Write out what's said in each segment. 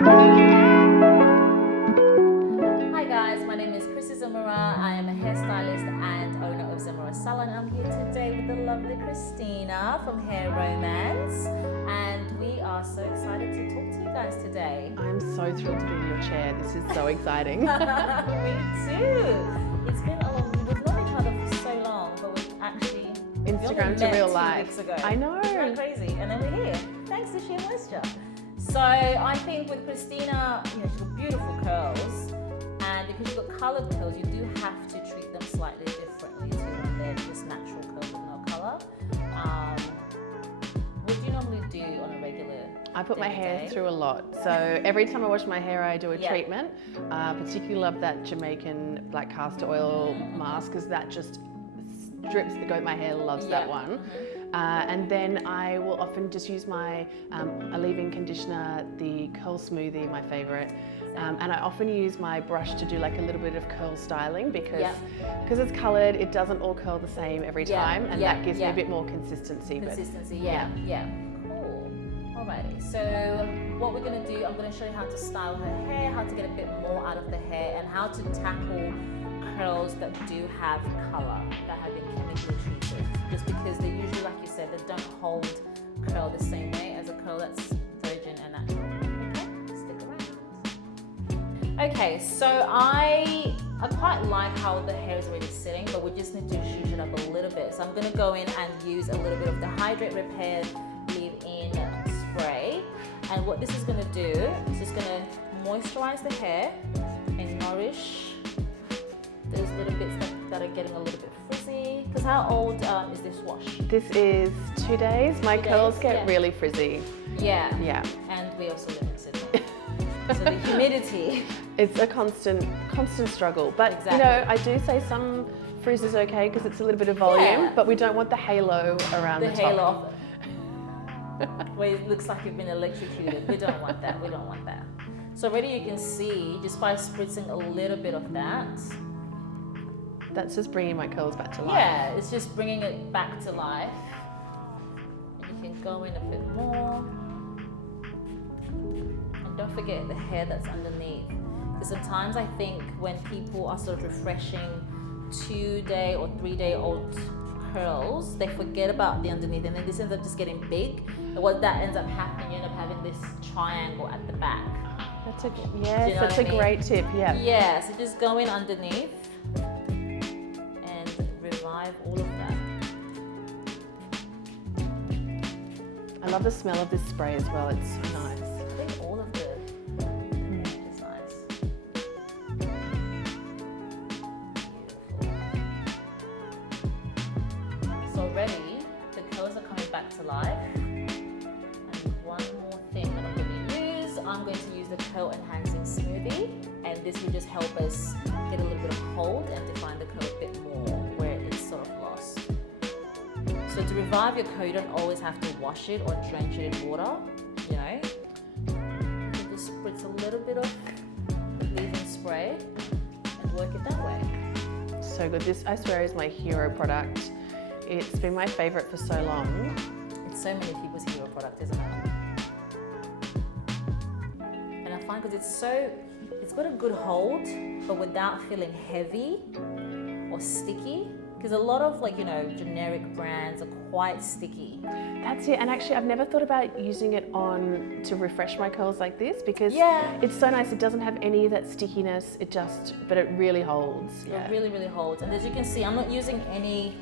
Hi guys, my name is Chrissy Zemura. I am a hairstylist and owner of Zemura Salon. I'm here today with the lovely Christina from Hair Romance, and we are so excited to talk to you guys today. I'm so thrilled to be in your chair. This is so exciting. Me too. It's been we've known each other for so long, but we've actually Instagram to real 2 life. weeks ago. I know. Isn't that crazy? And then we're here, thanks to Sheer Moisture. So I think with Christina, she's got beautiful curls, and because you've got coloured curls, you do have to treat them slightly differently to when they're just natural curls with no colour. What do you normally do on a regular I put my hair day? through a lot. So every time I wash my hair, I do a treatment. Particularly love that Jamaican black castor oil mask because that just drips. My hair loves that one. And then I will often just use my a leave-in conditioner, the curl smoothie, my favorite. And I often use my brush to do like a little bit of curl styling because it's colored, it doesn't all curl the same every time, and that gives me a bit more consistency. Cool. Alrighty, so what we're going to do, I'm going to show you how to style her hair, how to get a bit more out of the hair, and how to tackle curls that do have colour, that have been chemically treated. Just because they usually, like you said, they don't hold curl the same way as a curl that's virgin and natural. Okay, stick around. Okay, so I quite like how the hair is already sitting, but we just need to zhuzh it up a little bit. So I'm going to go in and use a little bit of the Hydrate Repair Leave-In Spray. And what this is going to do is just going to moisturize the hair and nourish those little bits that are getting a little bit frizzy. Because how old is this wash? This is 2 days. My curls get really frizzy. Yeah. And we also live in Sydney. So the humidity. It's a constant struggle. But you know, I do say some frizz is okay because it's a little bit of volume, but we don't want the halo around the top. Halo where it looks like you've been electrocuted. We don't want that. So already you can see, just by spritzing a little bit of that, that's just bringing my curls back to life. Yeah, it's just bringing it back to life. And you can go in a bit more. And don't forget the hair that's underneath. Because sometimes I think when people are sort of refreshing 2-day or 3-day-old curls, they forget about the underneath, and then this ends up just getting big. And what that ends up happening, you end up having this triangle at the back. That's a great tip. Yeah, so just go in underneath and revive all of that. I love the smell of this spray as well. It's so nice. I think all of it is nice. Beautiful. So already the curls are coming back to life. And one more thing that I'm going to use, I'm going to use the curl enhancing smoothie, and this will just help us get a little bit of hold and define the curl a bit more where it's sort of lost. So to revive your curl, you don't always have to wash it or drench it in water, you know. You just spritz a little bit of leave-in spray and work it that way. So good. This, I swear, is my hero product. It's been my favorite for so long. It's so many people's hero product, isn't it? And I find because it's got a good hold, but without feeling heavy or sticky. Because a lot of generic brands are quite sticky. That's it. And actually, I've never thought about using it on to refresh my curls like this because it's so nice. It doesn't have any of that stickiness. But it really holds. It really, really holds. And as you can see, I'm not using any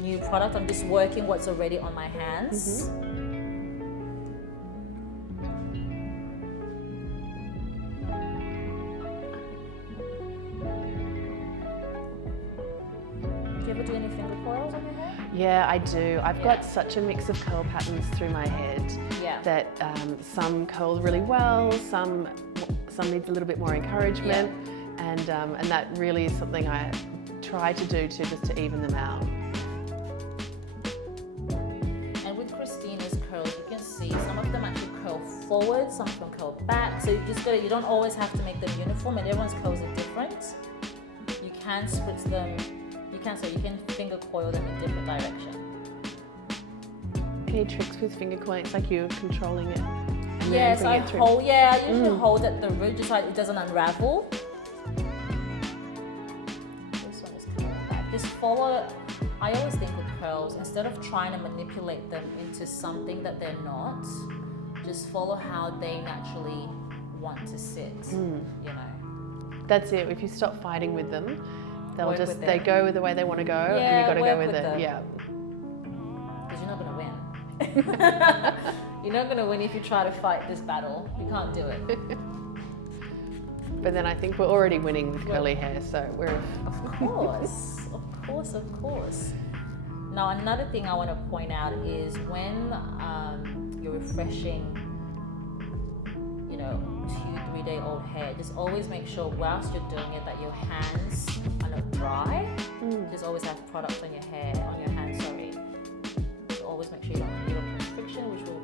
new product. I'm just working what's already on my hands. Do you ever do any finger coils on your hair? Yeah, I do. I've got such a mix of curl patterns through my head that some curl really well, some needs a little bit more encouragement, and that really is something I try to do just to even them out. And with Christina's curls, you can see some of them actually curl forward, some of them curl back. So you don't always have to make them uniform, and everyone's curls are different. You can spritz them. You can finger coil them in different directions. Any tricks with finger coiling? It's like you're controlling it And Yeah, then so bring I it through. hold. Yeah, I usually hold at the root just so it doesn't unravel. This one is coming back. Just follow. I always think with curls, instead of trying to manipulate them into something that they're not, just follow how they naturally want to sit. You know. That's it. If you stop fighting with them, they'll Work just with they them. go with the way they want to go, and Yeah, you got to go work with with it. them. Yeah. Because you're not going to win. You're not going to win if you try to fight this battle. You can't do it. But then I think we're already winning with curly hair, so we're. Of course, of course, of course. Now, another thing I want to point out is when you're refreshing, 2-3-day-old hair, just always make sure whilst you're doing it that your hands are not dry. Just always have product on your hands, sorry. So always make sure you don't put friction, which will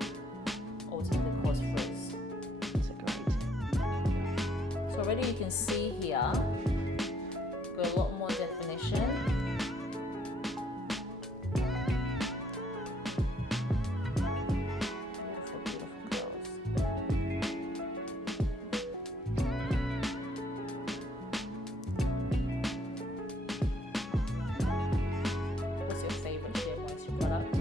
ultimately cause frizz. That's great. So already you can see here, got a lot more definition. Beautiful, beautiful curls. What's your favorite sheer moisture product?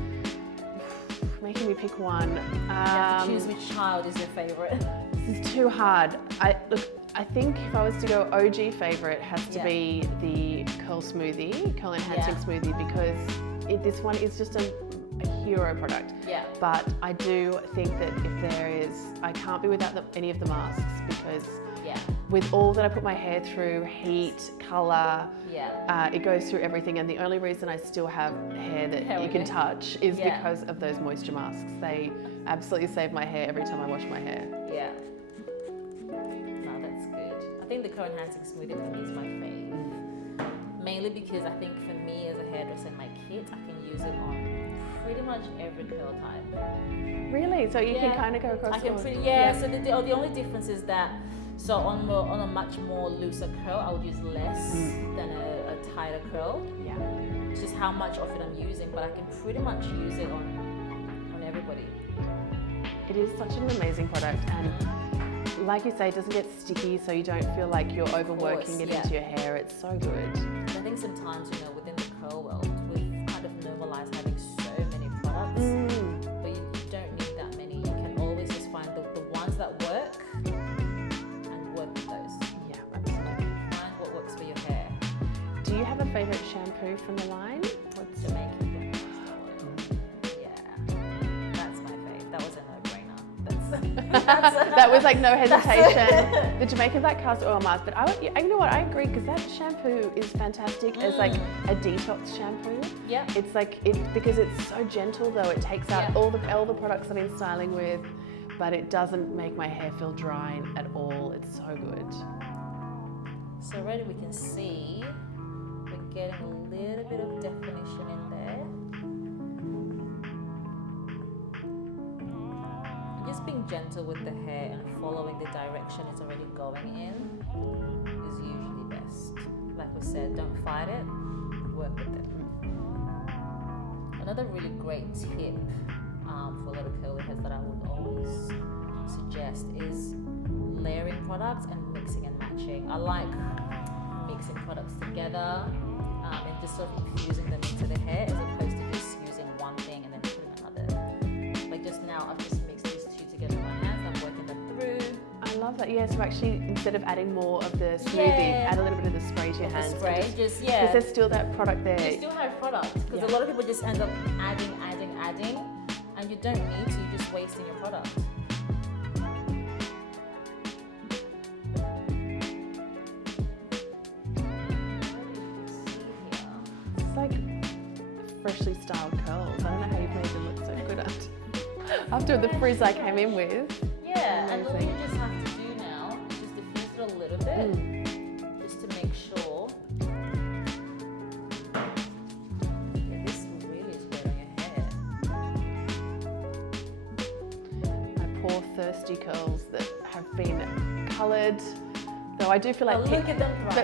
Making me pick one. You have to choose which child is your favorite. This is too hard. I think if I was to go OG favorite, it has to be the curl enhancing smoothie, because this one is just a hero product. Yeah. But I do think that I can't be without any of the masks, because with all that I put my hair through, heat, colour, it goes through everything, and the only reason I still have hair that you can touch is because of those moisture masks. They absolutely save my hair every time I wash my hair. Yeah. No, that's good. I think the curl enhancing smoothie for me is my fave. Mainly because I think for me as a hairdresser in my kit, I can use it on pretty much every curl type. Really? So you can kind of go across. I can So the only difference is that on a much more looser curl, I would use less than a tighter curl. Yeah. It's just how much of it I'm using, but I can pretty much use it on everybody. It is such an amazing product, and like you say, it doesn't get sticky, so you don't feel like you're overworking it into your hair. It's so good. And I think sometimes, within the curl world, we've kind of normalized having so many products, but you don't need that many. You can always just find the ones that work and work with those. Yeah, absolutely. Find what works for your hair. Do you have a favorite shampoo from the line? What's Jamaican black castor oil. Yeah, that's my fave. That was a no-brainer. That was like no hesitation. The Jamaican black castor oil mask, but you know what? I agree, because that shampoo is fantastic as like a detox shampoo. Yeah. It's like because it's so gentle though. It takes out all the products I've been styling with, but it doesn't make my hair feel dry at all. It's so good. So already we can see we're getting a little bit of definition in there. Just being gentle with the hair and following the direction it's already going in is usually best. Like we said, don't fight it, work with it. Another really great tip for a lot of curly hairs that I would always suggest is layering products and mixing and matching. I like mixing products together and just sort of infusing them into the hair, as opposed to just using one thing and then putting another. Like just now, I've just mixed these two together in my hands. I'm working them through. I love that. Yeah, so actually, instead of adding more of the smoothie, add a little bit of the spray to your hands. Spray, because there's still that product there. You still have product, because a lot of people just end up adding, and you don't need to. You're just wasting your product. It's like freshly styled curls. I don't know how you've made them look so good after the frizz I came in with. Yeah, and what you just have to do now is just diffuse it a little bit, just to make sure. Yeah, this really is great on your hair. My poor thirsty curls that have been coloured. Though I do feel like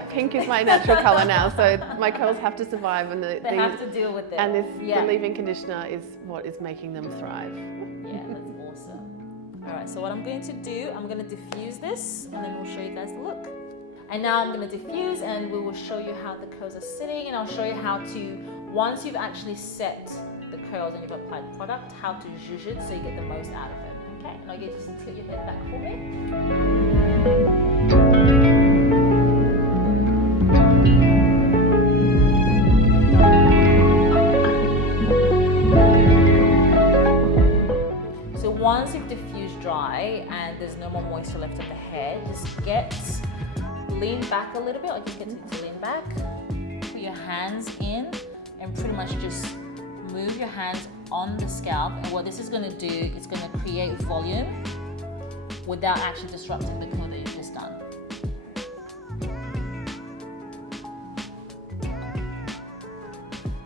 pink is my natural colour now, so my curls have to survive, and they have to deal with it. And the leave-in conditioner is what is making them thrive. Yeah, that's awesome. All All right, so what I'm going to do, I'm going to diffuse this and then we'll show you guys the look. And now I'm going to diffuse and we will show you how the curls are sitting, and I'll show you how to, once you've actually set the curls and you've applied product, how to zhuzh it so you get the most out of it. Okay, and I'll get you to tilt your head back for me. So once you've diffused dry and there's no more moisture left in the hair, just lean back a little bit, like you get to lean back, put your hands in and pretty much just move your hands on the scalp, and what this is going to do, it's going to create volume without actually disrupting the curl that you've just done.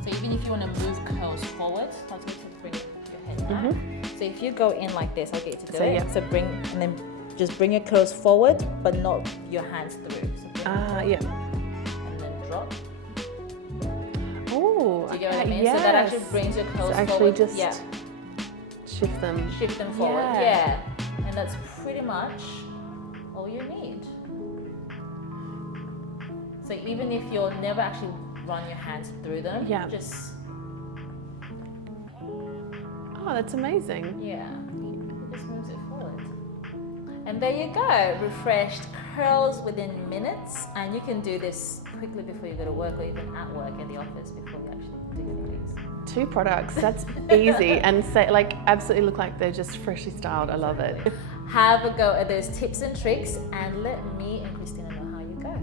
So even if you want to move curls forward, I'll get you to bring your head back. So if you go in like this, I'll get you to do it. Yeah. So and then just bring your curls forward, but not your hands through. So yeah. And then drop. Oh, do you get what I mean? Yes. So that actually brings your curls forward. Just shift them forward. Yeah. And that's pretty much all you need. So even if you'll never actually run your hands through them, just. Oh, that's amazing. Yeah. It just moves it forward. And there you go, refreshed curls within minutes. And you can do this quickly before you go to work, or even at work in the office before you actually do anything. 2 products, that's easy, and absolutely look like they're just freshly styled. I love it. Have a go at those tips and tricks and let me and Christina know how you go.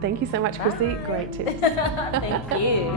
Thank you so much, Chrissy. Great tips. Thank you.